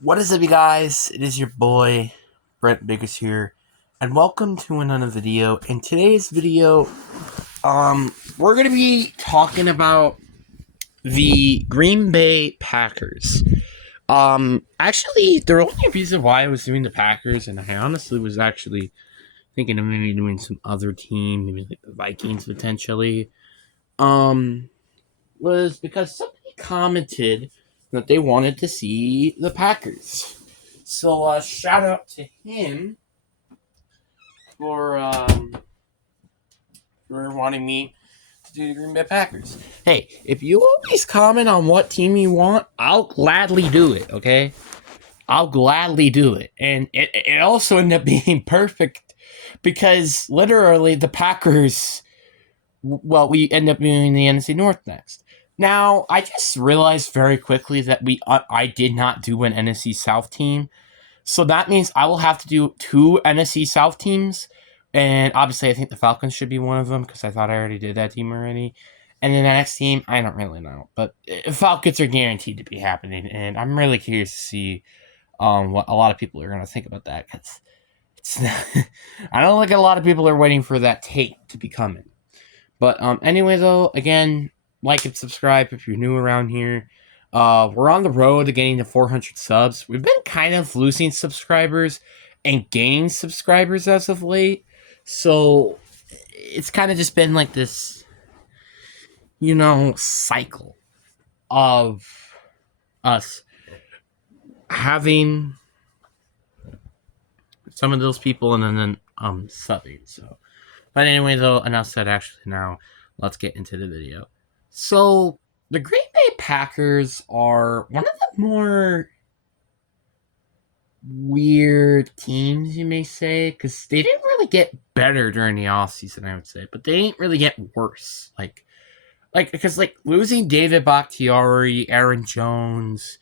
What is up, you guys? It is your boy, Brent Biggers here, and welcome to another video. In today's video, we're going to be talking about the Green Bay Packers. Actually, the only reason why I was doing the Packers, and I honestly was actually thinking of maybe doing some other team, maybe like the Vikings potentially, was because somebody commented that they wanted to see the Packers. So shout out to him for wanting me to do the Green Bay Packers. Hey, if you always comment on what team you want, I'll gladly do it. Okay, I'll gladly do it, and it also ended up being perfect because literally the Packers. Well, we end up doing the NFC North next. Now, I just realized very quickly that I did not do an NFC South team. So that means I will have to do two NFC South teams. And obviously, I think the Falcons should be one of them because I thought I already did that team already. And then the next team, I don't really know. But Falcons are guaranteed to be happening. And I'm really curious to see what a lot of people are going to think about that. Because it's I don't think a lot of people are waiting for that take to be coming. But anyway, though, again, like and subscribe if you're new around here. We're on the road to getting to 400 subs. We've been kind of losing subscribers and gaining subscribers as of late. So it's kind of just been like this, cycle of us having some of those people and then subbing. So, but anyway, though, enough said. Actually, now let's get into the video. So the Green Bay Packers are one of the more weird teams, you may say, because they didn't really get better during the offseason, I would say, but they didn't really get worse. Because losing David Bakhtiari, Aaron Jones,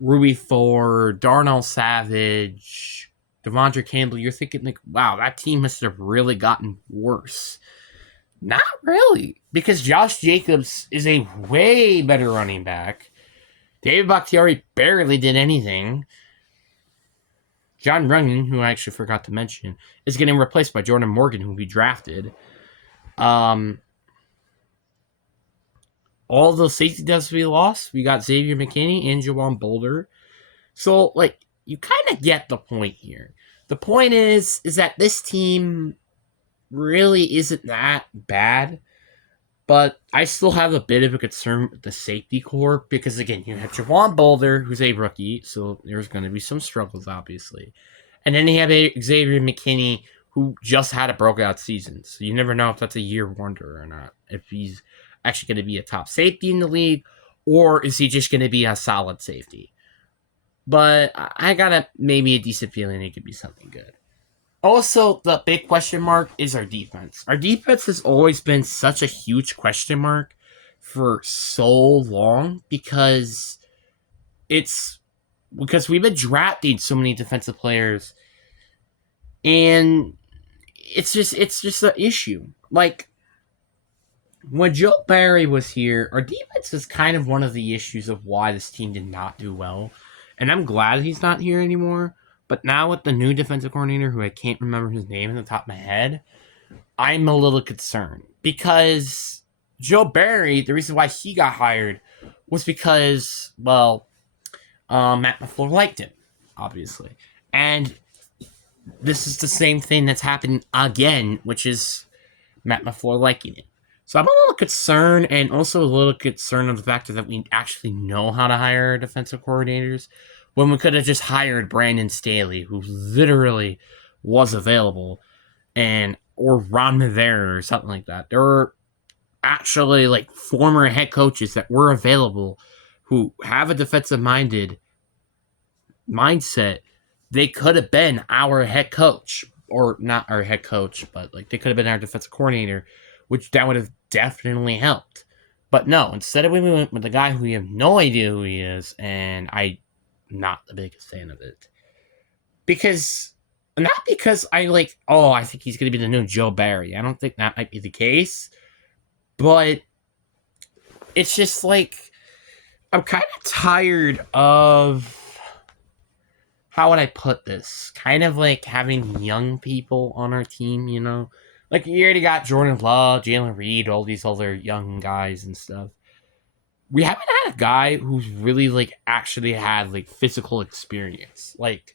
Ruby Ford, Darnell Savage, Devondre Campbell, you're thinking like, wow, that team must have really gotten worse. Not really, because Josh Jacobs is a way better running back. David Bakhtiari barely did anything. John Runyon, who I actually forgot to mention, is getting replaced by Jordan Morgan, who we drafted. All those safety depths we lost, we got Xavier McKinney and Jawan Boulder. So, you kind of get the point here. The point is that this team really isn't that bad. But I still have a bit of a concern with the safety core because, again, you have Jawan Boulder, who's a rookie, so there's going to be some struggles, obviously. And then you have Xavier McKinney, who just had a breakout season. So you never know if that's a year wonder or not. If he's actually going to be a top safety in the league, or is he just going to be a solid safety? But I got maybe a decent feeling it could be something good. Also, the big question mark is our defense. Our defense has always been such a huge question mark for so long because we've been drafting so many defensive players, and it's just an issue. Like when Joe Barry was here, our defense is kind of one of the issues of why this team did not do well, and I'm glad he's not here anymore. But now with the new defensive coordinator, who I can't remember his name in the top of my head, I'm a little concerned because Joe Barry, the reason why he got hired was because, well, Matt LaFleur liked him, obviously. And this is the same thing that's happened again, which is Matt LaFleur liking it. So I'm a little concerned, and also a little concerned of the fact that we actually know how to hire defensive coordinators when we could have just hired Brandon Staley, who literally was available, or Ron Rivera or something like that. There were actually former head coaches that were available who have a defensive mindset. They could have been our head coach, or not our head coach, but they could have been our defensive coordinator, which that would have definitely helped. But no, instead we went with the guy who we have no idea who he is, and I'm not the biggest fan of it. Not because I think he's going to be the new Joe Barry. I don't think that might be the case. But it's just I'm kind of tired of how would I put this? Kind of like having young people on our team, you know? Like, you already got Jordan Love, Jalen Reed, all these other young guys and stuff. We haven't had a guy who's really, like, actually had, like, physical experience. Like,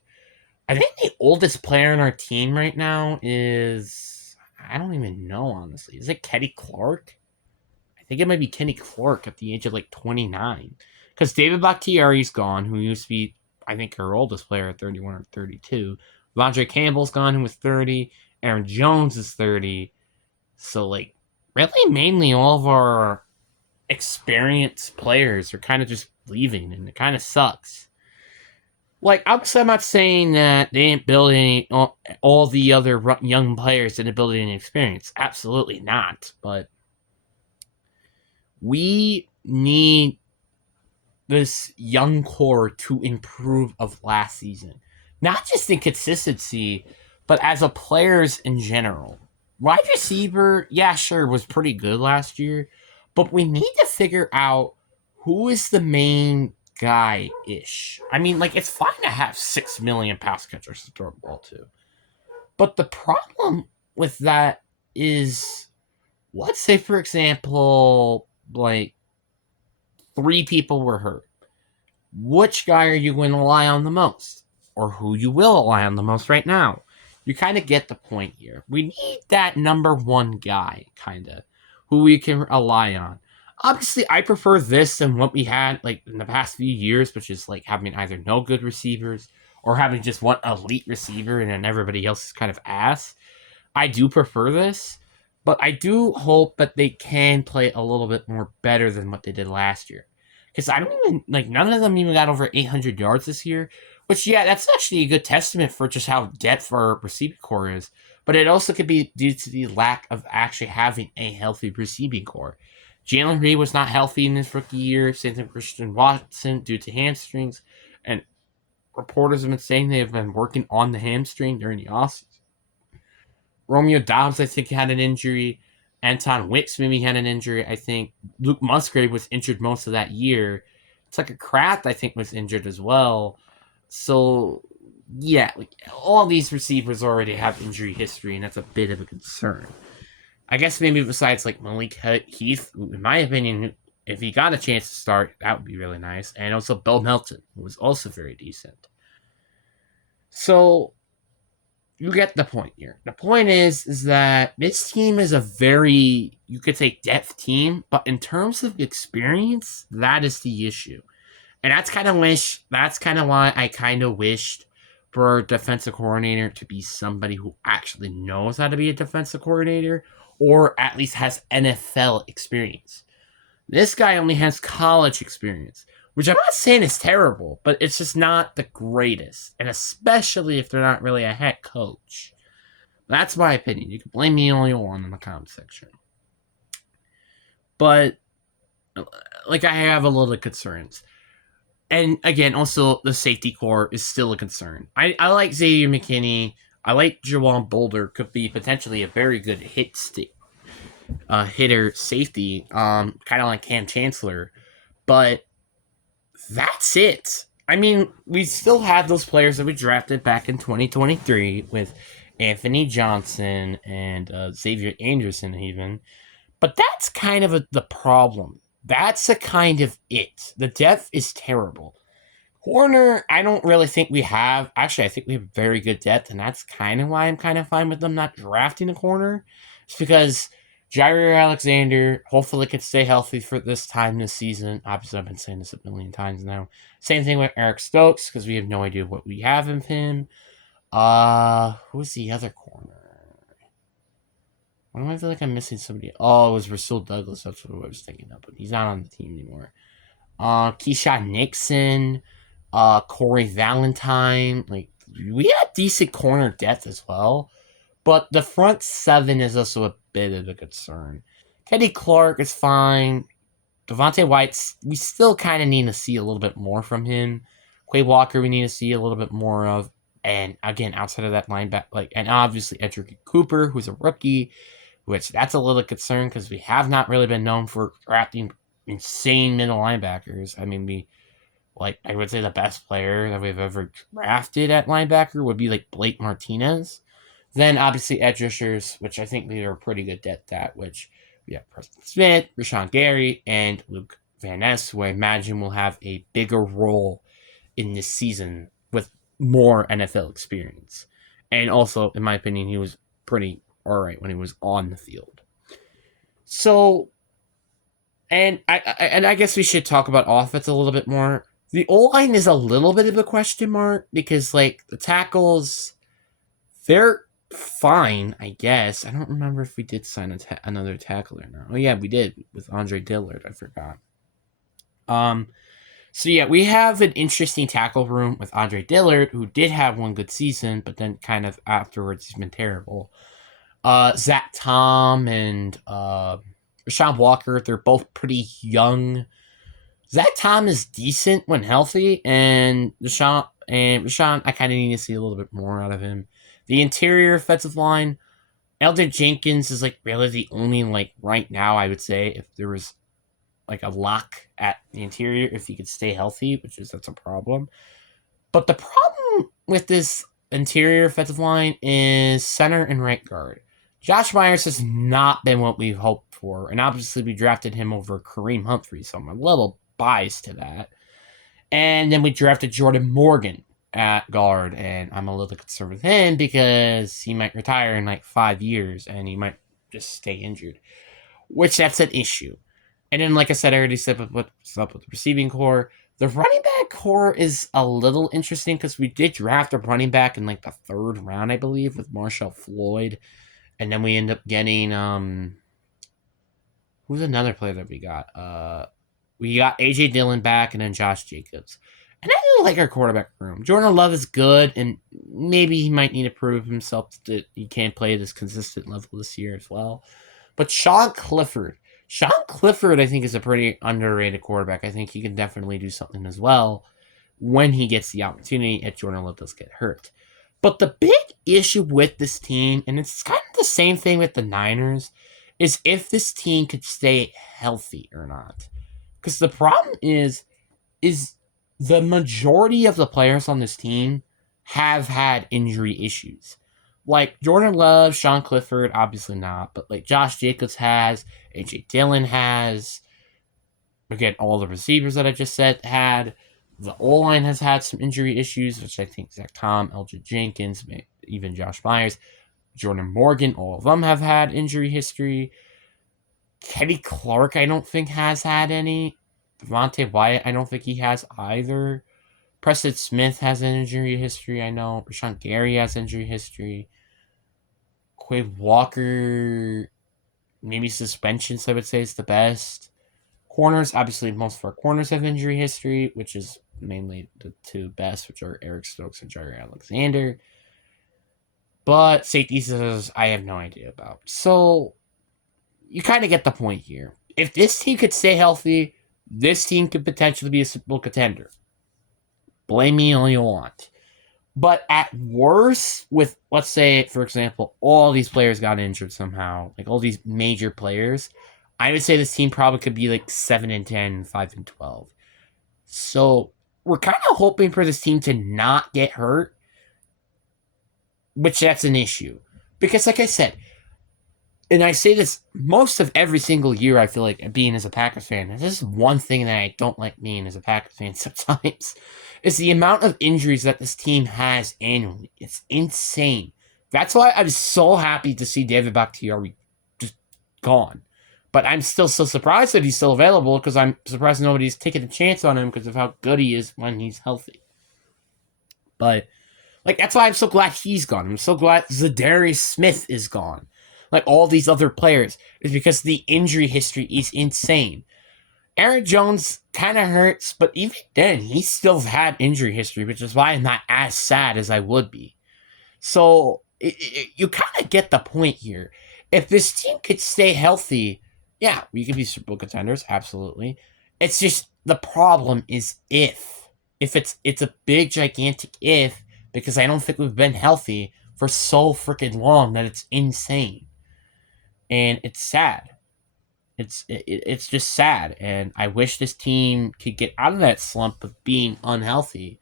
I think the oldest player on our team right now is. I don't even know, honestly. Is it Kenny Clark? I think it might be Kenny Clark at the age of, like, 29. Because David Bakhtiari's gone, who used to be, I think, our oldest player at 31 or 32. Vondre Campbell's gone, who was 30. Aaron Jones is 30. So, like, really, mainly all of our experienced players are kind of just leaving, and it kind of sucks. Like, obviously, I'm not saying that they didn't build any, all the other young players didn't build any experience. Absolutely not. But we need this young core to improve of last season. Not just in consistency, but as a players in general. Wide receiver, yeah, sure, was pretty good last year, but we need to figure out who is the main guy ish. I mean, like, it's fine to have 6 million pass catchers to throw the ball to. But the problem with that is, let's say, for example, like, 3 people were hurt. Which guy are you going to rely on the most? Or who you will rely on the most right now? You kind of get the point here. We need that number one guy, kind of, who we can rely on. Obviously, I prefer this than what we had like in the past few years, which is like having either no good receivers or having just one elite receiver and then everybody else is kind of ass. I do prefer this, but I do hope that they can play a little bit more better than what they did last year. Because I don't even, like, none of them even got over 800 yards this year, which, yeah, that's actually a good testament for just how depth our receiving core is. But it also could be due to the lack of actually having a healthy receiving core. Jalen Reed was not healthy in his rookie year, same thing Christian Watson due to hamstrings, and reporters have been saying they have been working on the hamstring during the offseason. Romeo Dobbs, I think, had an injury. Anton Wicks maybe had an injury. I think Luke Musgrave was injured most of that year. Tucker Kraft, I think, was injured as well. So, yeah, like, all these receivers already have injury history, and that's a bit of a concern. I guess maybe besides, like, Malik Heath, in my opinion, if he got a chance to start, that would be really nice. And also Bill Melton, who was also very decent. So, you get the point here. The point is that this team is a very, you could say, depth team, but in terms of experience, that is the issue. And that's kind of why I kind of wished for a defensive coordinator to be somebody who actually knows how to be a defensive coordinator or at least has NFL experience. This guy only has college experience, which I'm not saying is terrible, but it's just not the greatest. And especially if they're not really a head coach. That's my opinion. You can blame me all you want in the comment section. But, like, I have a little concerns. And again, also the safety core is still a concern. I like Xavier McKinney. I like Jawan Boulder. Could be potentially a very good hitter safety. Kind of like Cam Chancellor. But that's it. I mean, we still have those players that we drafted back in 2023 with Anthony Johnson and Xavier Anderson even. But that's kind of the problem. That's a kind of it. The depth is terrible. Corner, I don't really think we have. Actually, I think we have very good depth, and that's kind of why I'm kind of fine with them not drafting a corner. It's because Jaire Alexander hopefully can stay healthy for this time this season. Obviously, I've been saying this a million times now. Same thing with Eric Stokes, because we have no idea what we have in him. Who's the other corner? Why do I feel like I'm missing somebody? Oh, it was Rasul Douglas. That's what I was thinking of, but he's not on the team anymore. Keyshawn Nixon, Corey Valentine. Like, we had decent corner depth as well, but the front seven is also a bit of a concern. Teddy Clark is fine. Devontae White, we still kind of need to see a little bit more from him. Quay Walker, we need to see a little bit more of. And again, outside of that linebacker, and obviously Edric Cooper, who's a rookie, which that's a little concern because we have not really been known for drafting insane middle linebackers. I mean, Like, I would say the best player that we've ever drafted at linebacker would be, like, Blake Martinez. Then, obviously, edge rushers, which I think we are pretty good at that, which we have Preston Smith, Rashawn Gary, and Luke Van Ness, who I imagine will have a bigger role in this season with more NFL experience. And also, in my opinion, he was pretty all right when he was on the field. So, and I guess we should talk about offense a little bit more. The O-line is a little bit of a question mark because, like, the tackles, they're fine, I guess. I don't remember if we did sign another tackle or not. Oh, yeah, we did with Andre Dillard. I forgot. So, yeah, we have an interesting tackle room with Andre Dillard, who did have one good season, but then kind of afterwards he's been terrible. Zach Tom and Rashawn Walker, they're both pretty young. Zach Tom is decent when healthy, and Rashawn, I kind of need to see a little bit more out of him. The interior offensive line, Elgton Jenkins is like really the only, like, right now, I would say, if there was like a lock at the interior, if he could stay healthy, that's a problem. But the problem with this interior offensive line is center and right guard. Josh Myers has not been what we've hoped for, and obviously we drafted him over Kareem Humphrey, so I'm a little biased to that. And then we drafted Jordan Morgan at guard, and I'm a little concerned with him because he might retire in like 5 years, and he might just stay injured, which that's an issue. And then, like I said, I already said what's up with the receiving core. The running back core is a little interesting because we did draft a running back in like the 3rd round, I believe, with Marshall Floyd. And then we end up getting who's another player that we got? We got AJ Dillon back and then Josh Jacobs. And I do like our quarterback room. Jordan Love is good, and maybe he might need to prove himself that he can play this consistent level this year as well. But Sean Clifford, I think, is a pretty underrated quarterback. I think he can definitely do something as well when he gets the opportunity if Jordan Love does get hurt. But the big issue with this team, and it's kind of the same thing with the Niners, is if this team could stay healthy or not. Because the problem is the majority of the players on this team have had injury issues. Like Jordan Love, Sean Clifford, obviously not, but like Josh Jacobs has, AJ Dillon has, again, all the receivers that I just said had. The O-line has had some injury issues, which I think Zach Tom, Elgton Jenkins, even Josh Myers, Jordan Morgan, all of them have had injury history. Kenny Clark, I don't think has had any. Devontae Wyatt, I don't think he has either. Preston Smith has an injury history, I know. Rashawn Gary has injury history. Quay Walker, maybe suspensions, I would say, is the best. Corners, obviously, most of our corners have injury history, which is mainly the 2 best, which are Eric Stokes and Jaire Alexander. But safeties, I have no idea about. So, you kind of get the point here. If this team could stay healthy, this team could potentially be a Super Bowl contender. Blame me all you want. But at worst, with, let's say, for example, all these players got injured somehow, like all these major players, I would say this team probably could be like 7-10, 5-12. So we're kind of hoping for this team to not get hurt, which that's an issue. Because like I said, and I say this most of every single year, I feel like, being as a Packers fan, this is one thing that I don't like being as a Packers fan sometimes, is the amount of injuries that this team has annually. It's insane. That's why I'm so happy to see David Bakhtiari just gone. But I'm still so surprised that he's still available because I'm surprised nobody's taking a chance on him because of how good he is when he's healthy. But, like, that's why I'm so glad he's gone. I'm so glad Zadarius Smith is gone. Like all these other players, is because the injury history is insane. Aaron Jones kind of hurts, but even then, he still had injury history, which is why I'm not as sad as I would be. So, you kind of get the point here. If this team could stay healthy, yeah, we could be Super Bowl contenders, absolutely. It's just, the problem is if. If it's a big, gigantic if, because I don't think we've been healthy for so freaking long that it's insane. And it's sad. it's just sad, and I wish this team could get out of that slump of being unhealthy,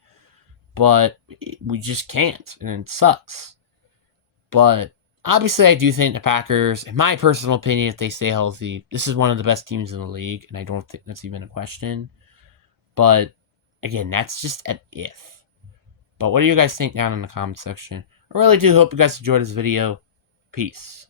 but we just can't, and it sucks. But obviously, I do think the Packers, in my personal opinion, if they stay healthy, this is one of the best teams in the league, and I don't think that's even a question. But again, that's just an if. But what do you guys think down in the comment section? I really do hope you guys enjoyed this video. Peace.